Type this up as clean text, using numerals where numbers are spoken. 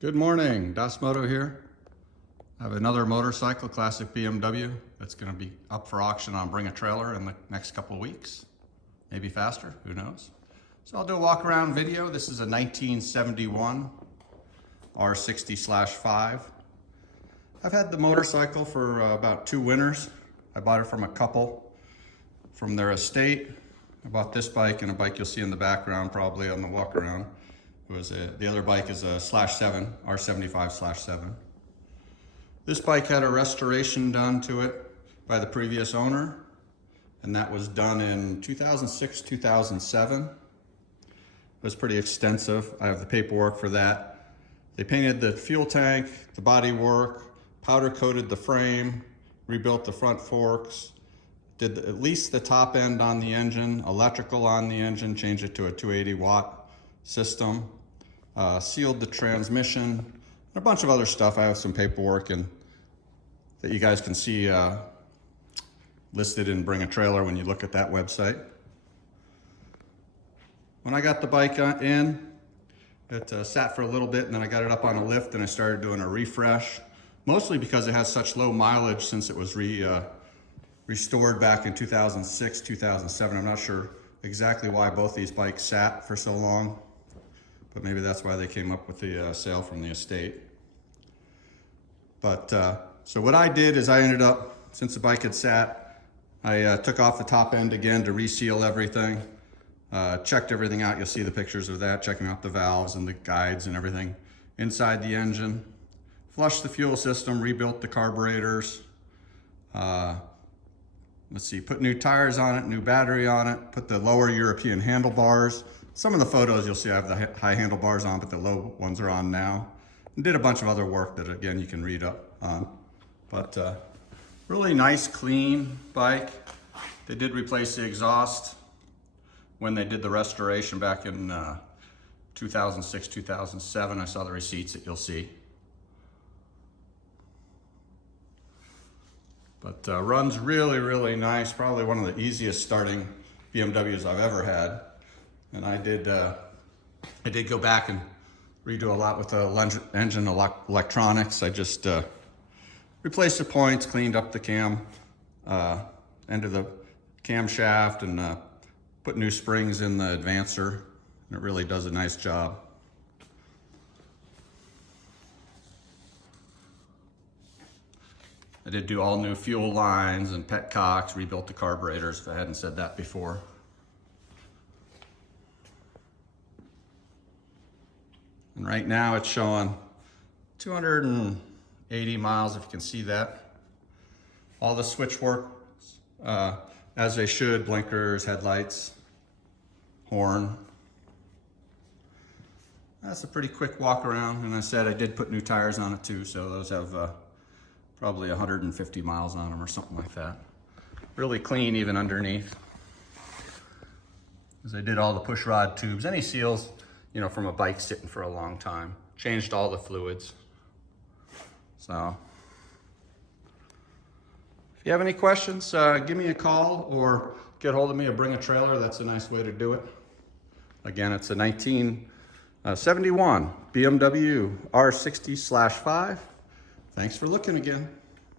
Good morning, Das Moto here. I have another motorcycle, classic BMW, that's going to be up for auction on Bring a Trailer in the next couple of weeks. Maybe faster, who knows. So I'll do a walk around video. This is a 1971 R60/5. I've had the motorcycle for about 2 winters. I bought it from a couple from their estate. I bought this bike and a bike you'll see in the background probably on the walk around. The other bike is a /7, R75/7. This bike had a restoration done to it by the previous owner, and that was done in 2006, 2007. It was pretty extensive. I have the paperwork for that. They painted the fuel tank, the body work, powder coated the frame, rebuilt the front forks, did at least the top end on the engine, electrical on the engine, changed it to a 280 watt system. Sealed the transmission, and a bunch of other stuff. I have some paperwork and that you guys can see listed in Bring a Trailer when you look at that website. When I got the bike in, it sat for a little bit, and then I got it up on a lift and I started doing a refresh, mostly because it has such low mileage since it was restored back in 2006, 2007. I'm not sure exactly why both these bikes sat for so long, but maybe that's why they came up with the sale from the estate. But so what I did is I ended up, since the bike had sat, I took off the top end again to reseal everything, checked everything out. You'll see the pictures of that, checking out the valves and the guides and everything inside the engine. Flushed the fuel system, rebuilt the carburetors. Let's see, put new tires on it, new battery on it, put the lower European handlebars. Some of the photos you'll see I have the high handlebars on, but the low ones are on now. And did a bunch of other work that, again, you can read up on. But really nice, clean bike. They did replace the exhaust when they did the restoration back in 2006, 2007. I saw the receipts that you'll see. But runs really, really nice. Probably one of the easiest starting BMWs I've ever had. And I did go back and redo a lot with the engine electronics. I just replaced the points, cleaned up the cam, end of the camshaft, and put new springs in the advancer. And it really does a nice job. I did do all new fuel lines and petcocks, rebuilt the carburetors, if I hadn't said that before. And right now it's showing 280 miles, if you can see that. All the switch works as they should, blinkers, headlights, horn. That's a pretty quick walk around. And I said I did put new tires on it too, so those have probably 150 miles on them or something like that. Really clean even underneath. As I did all the push rod tubes, any seals, you know, from a bike sitting for a long time. Changed all the fluids. So, if you have any questions, give me a call or get hold of me or Bring a Trailer. That's a nice way to do it. Again, it's a 1971 BMW R60/5. Thanks for looking again.